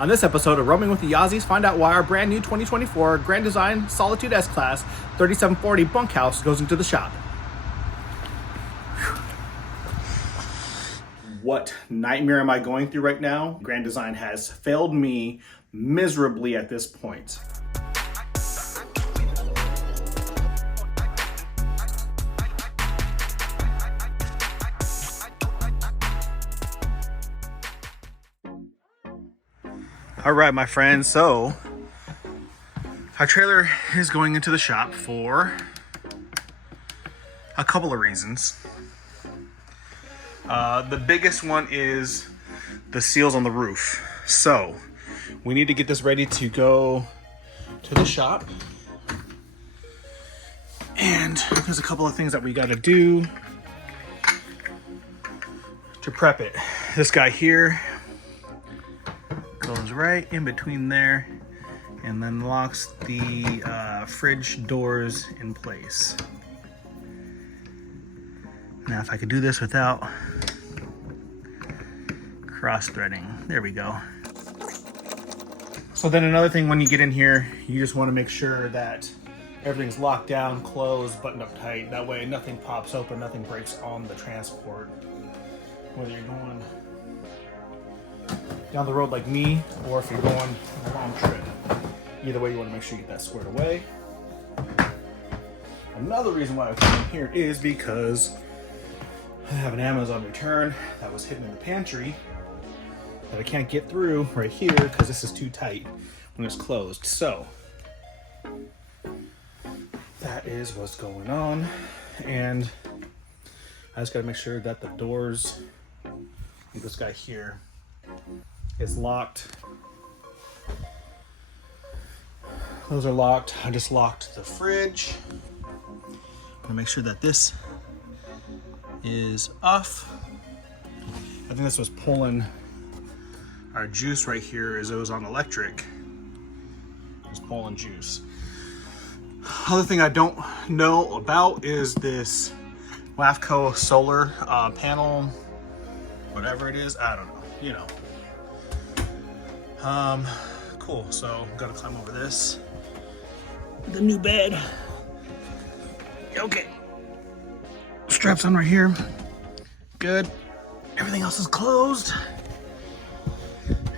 On this episode of Roaming with the Yazzies, find out why our brand new 2024 Grand Design Solitude S-Class 3740 bunkhouse goes into the shop. What nightmare am I going through right now? Grand Design has failed me miserably at this point. All right, my friends, so our trailer is going into the shop for a couple of reasons. The biggest one is the seals on the roof. So we need to get this ready to go to the shop. And there's a couple of things that we got to do to prep it. This guy here goes right in between there and then locks the fridge doors in place. Now if I could do this without cross-threading, there we go. So then another thing, when you get in here, you just want to make sure that everything's locked down, closed, buttoned up tight. That way nothing pops open, nothing breaks on the transport. Whether you're going down the road like me, or if you're going on a long trip. Either way, you want to make sure you get that squared away. Another reason why I came in here is because I have an Amazon return that was hidden in the pantry that I can't get through right here because this is too tight when it's closed. So that is what's going on, and I just got to make sure that the doors, like this guy here, is locked. Those are locked. I just locked the fridge. I'm gonna make sure that this is off. I think this was pulling our juice right here as it was on electric. It was pulling juice. Other thing I don't know about is this WAFCO solar panel, whatever it is, I don't know, you know. Cool, so gotta climb over this. The new bed. Okay. Straps on right here. Good. Everything else is closed.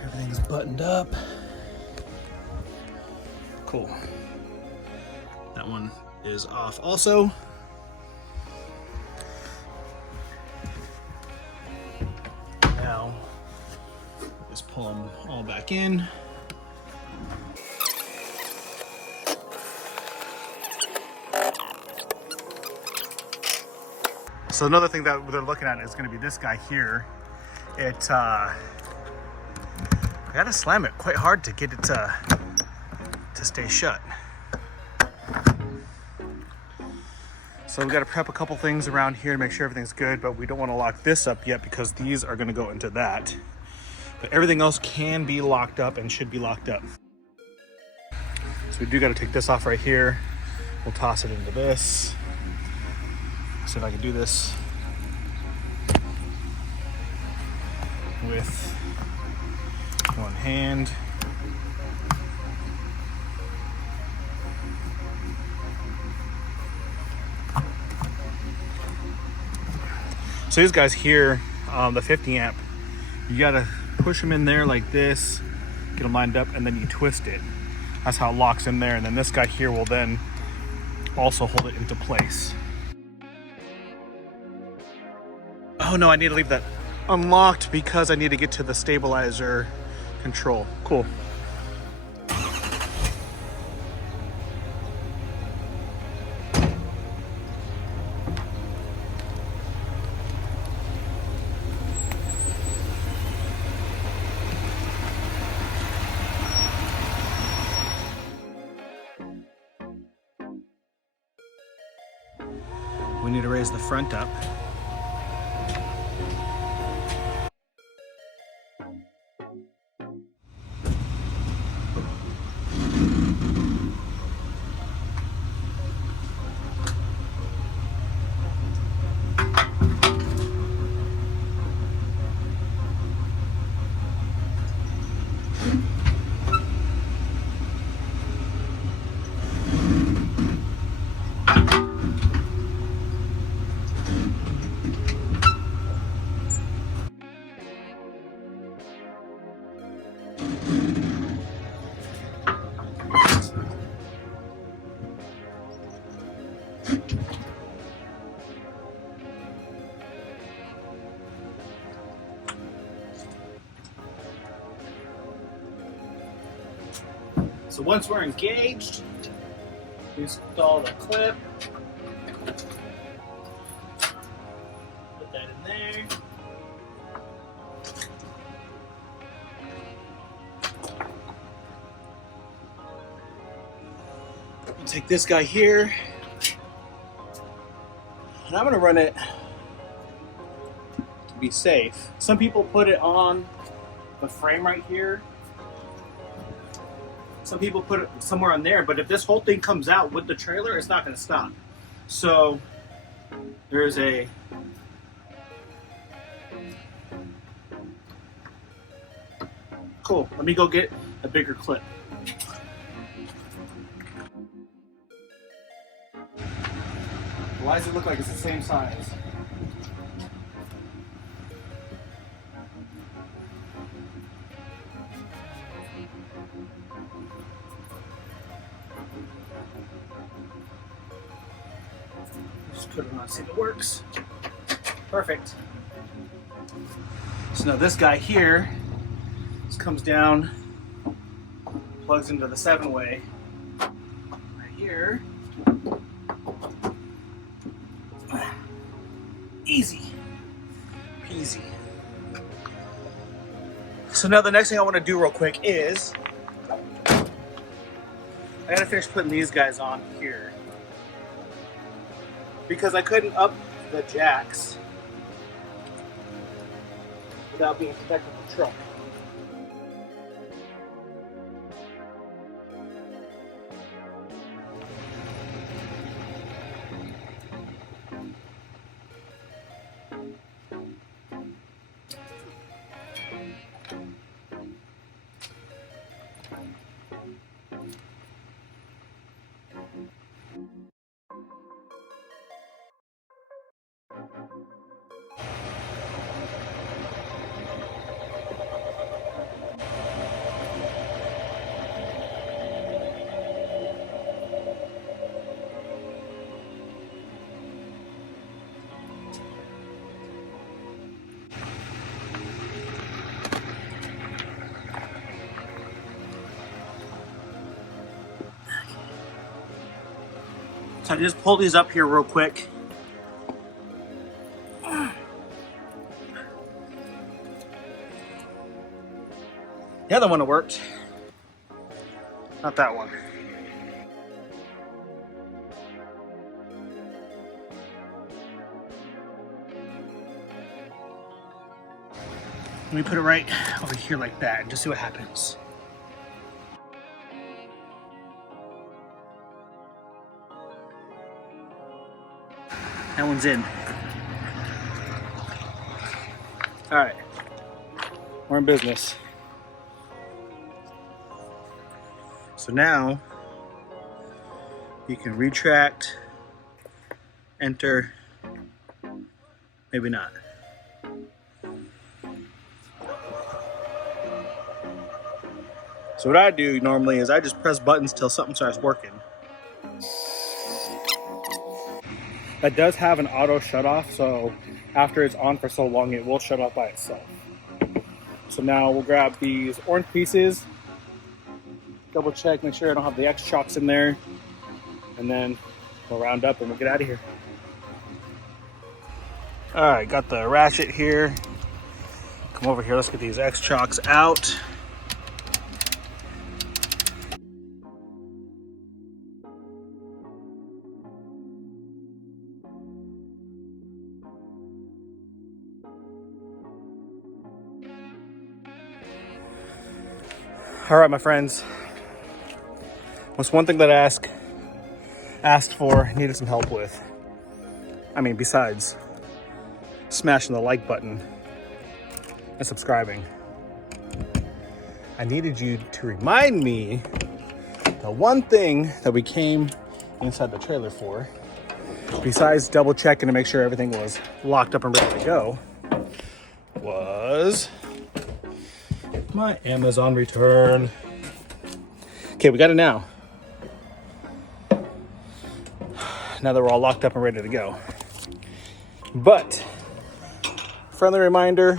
Everything's buttoned up. Cool. That one is off also. Now, just pull them all back in. So another thing that they're looking at is going to be this guy here. I gotta slam it quite hard to get it to stay shut. So we got to prep a couple things around here to make sure everything's good, but we don't want to lock this up yet because these are going to go into that. But everything else can be locked up and should be locked up. So we do got to take this off right here. We'll toss it into this. See if I can do this with one hand. So these guys here, the 50 amp, you gotta push them in there like this, get them lined up, and then you twist it. That's how it locks in there, and then this guy here will then also hold it into place. Oh no, I need to leave that unlocked because I need to get to the stabilizer control. Cool. We need to raise the front up. So once we're engaged, we install the clip. Put that in there. We'll take this guy here, and I'm gonna run it to be safe. Some people put it on the frame right here. Some people put it somewhere on there, but if this whole thing comes out with the trailer, it's not gonna stop. So there's a cool. Let me go get a bigger clip. Why does it look like it's the same size? Just put it on, see if it works. Perfect. So now this guy here just comes down, plugs into the 7-way right here. Easy peasy. So now the next thing I want to do real quick is I gotta finish putting these guys on here because I couldn't up the jacks without being protected with the truck. So I just pull these up here real quick. The other one worked. Not that one. Let me put it right over here like that and just see what happens. That one's in. All right, we're in business. So now you can retract, enter, maybe not. So what I do normally is I just press buttons till something starts working. That does have an auto shut off, so after it's on for so long, it will shut off by itself. So now we'll grab these orange pieces, double check, make sure I don't have the X chocks in there, and then we'll round up and we'll get out of here. All right, got the ratchet here. Come over here, let's get these X chocks out. All right, my friends. What's one thing that I asked for, needed some help with? I mean, besides smashing the like button and subscribing. I needed you to remind me the one thing that we came inside the trailer for, besides double checking to make sure everything was locked up and ready to go, was My Amazon return. Okay, we got it now. Now that we're all locked up and ready to go. But, friendly reminder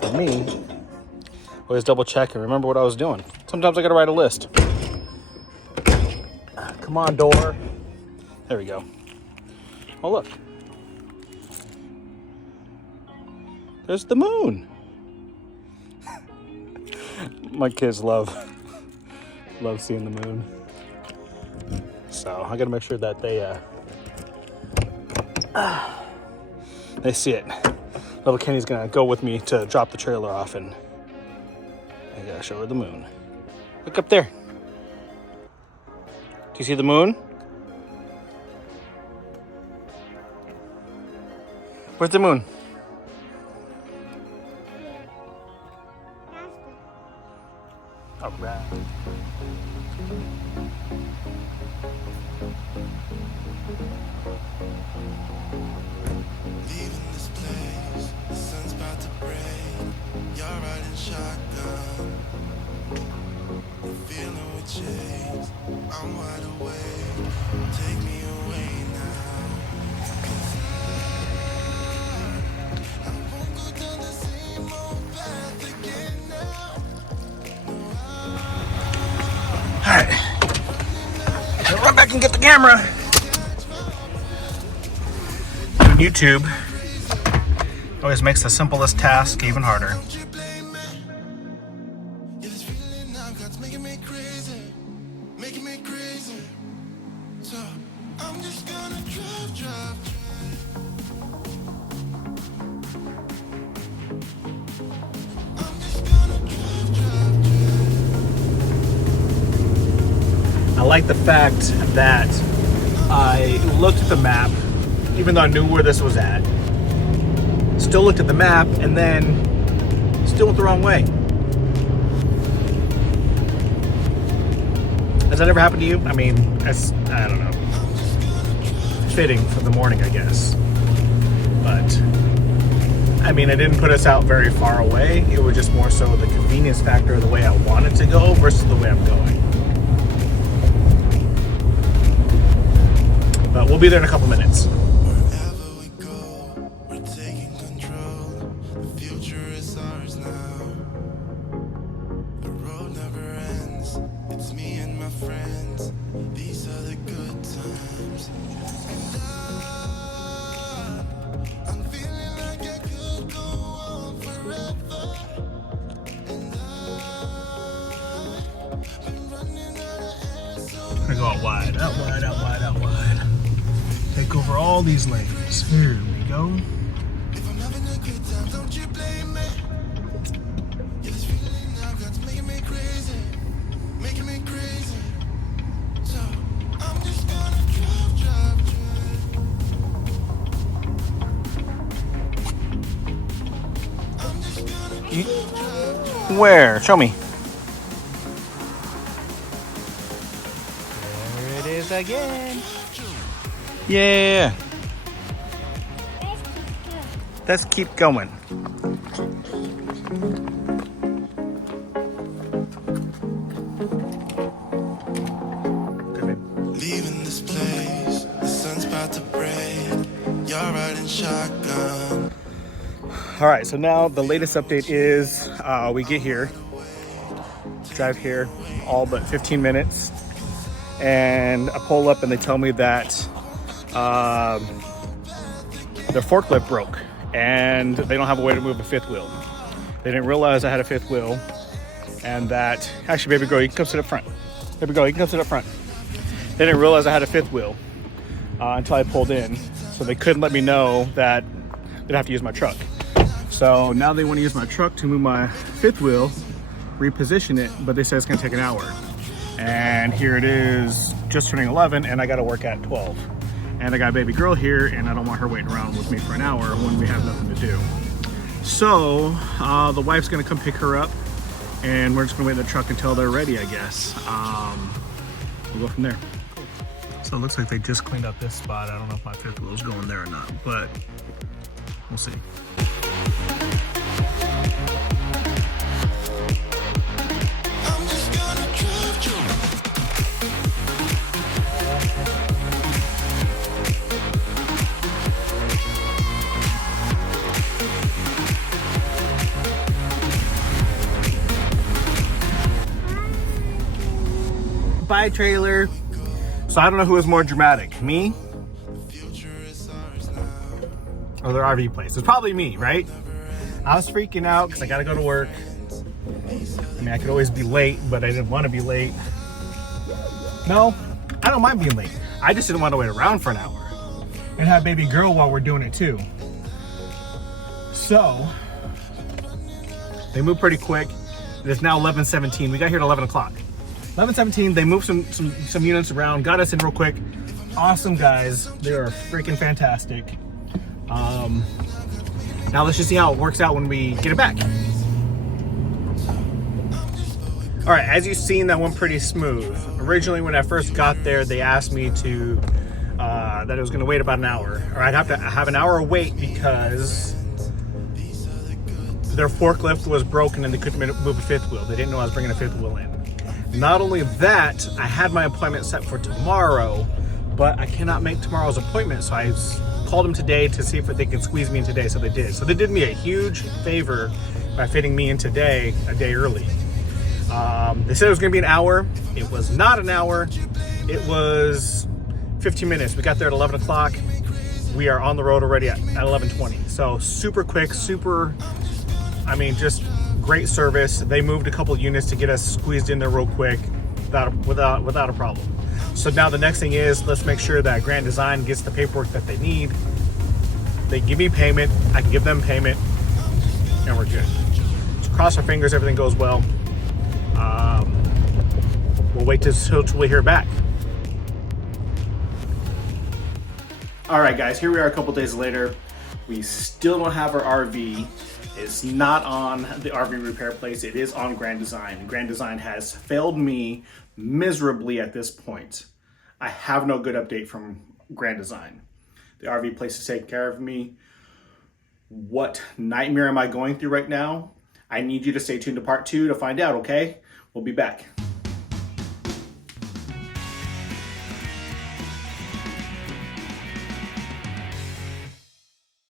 for me, always double check and remember what I was doing. Sometimes I gotta write a list. Come on, door. There we go. Oh, look. There's the moon. My kids love seeing the moon. So I gotta make sure that they see it. Little Kenny's gonna go with me to drop the trailer off, and I gotta show her the moon. Look up there. Do you see the moon? Where's the moon? All right. Leaving this place, the sun's about to break. You're riding shotgun. The feeling we chase. I'm wide awake. Take me away now. 'Cause I won't go down the same old path again now. All right. I'll run back and get the camera. YouTube always makes the simplest task even harder. Don't you blame me? Yeah, this feeling I've got's making me crazy. Making me crazy. So I'm just gonna drive. I'm just gonna drive. I like the fact that I looked at the map, even though I knew where this was at. Still looked at the map and then still went the wrong way. Has that ever happened to you? I mean, I don't know. Fitting for the morning, I guess. But, I mean, I didn't put us out very far away. It was just more so the convenience factor of the way I wanted to go versus the way I'm going. But we'll be there in a couple minutes. Wherever we go, we're taking control. The future is ours now. The road never ends. It's me and my friends. These are the good times. And I'm feeling like I could go on forever. And I've been running out of air, so I'm gonna go out wide, out wide, out wide, out wide. Take over all these lanes. Here we go. if I'm having a good time, don't you blame me. Yeah, this feeling I've got's making me crazy. Making me crazy. So I'm just gonna drive. I'm just gonna drive. Where? Show me. There it is again. Yeah. Let's keep going. Leaving this place, the sun's about to break. You're riding shotgun. All right, so now the latest update is we get here, drive here, all but 15 minutes, and I pull up and they tell me that their forklift broke and they don't have a way to move a fifth wheel. They didn't realize I had a fifth wheel, and that, actually, baby girl, you can come sit up front. Baby girl, you can come sit up front. They didn't realize I had a fifth wheel until I pulled in, so they couldn't let me know that they'd have to use my truck. So now they want to use my truck to move my fifth wheel, reposition it, but they said it's gonna take an hour. And here it is, just turning 11, and I gotta work at 12. And I got a baby girl here, and I don't want her waiting around with me for an hour when we have nothing to do. So the wife's gonna come pick her up, and we're just gonna wait in the truck until they're ready, I guess. We'll go from there. So it looks like they just cleaned up this spot. I don't know if my fifth wheel's going there or not, but we'll see. Bye, trailer. So I don't know who was more dramatic, me or the RV place. It's probably me, right? I was freaking out because I gotta go to work. I mean, I could always be late, but I didn't want to be late. No, I don't mind being late. I just didn't want to wait around for an hour and have baby girl while we're doing it too. So they moved pretty quick. It's now 11:17. We got here at 11 o'clock. 11:17. They moved some units around, got us in real quick. Awesome guys. They are freaking fantastic. Now let's just see how it works out when we get it back. All right, as you've seen, that went pretty smooth. Originally, when I first got there, they asked me to that it was going to wait about an hour, or I'd have to have an hour wait because their forklift was broken and they couldn't move a fifth wheel. They didn't know I was bringing a fifth wheel in. Not only that, I had my appointment set for tomorrow, but I cannot make tomorrow's appointment, so I called them today to see if they could squeeze me in today, so they did. So they did me a huge favor by fitting me in today, a day early. They said it was gonna be an hour. It was not an hour. It was 15 minutes. We got there at 11 o'clock. We are on the road already at 11:20. So super quick, just great service. They moved a couple units to get us squeezed in there real quick without a problem. So now the next thing is, let's make sure that Grand Design gets the paperwork that they need. They give me payment, I can give them payment, and we're good. So cross our fingers, everything goes well. We'll wait till we hear back. All right, guys, here we are a couple days later. We still don't have our RV. It's not on the RV repair place. It is on Grand Design. Grand Design has failed me miserably at this point. I have no good update from Grand Design. The RV place is taking care of me. What nightmare am I going through right now? I need you to stay tuned to part 2 to find out, okay? We'll be back.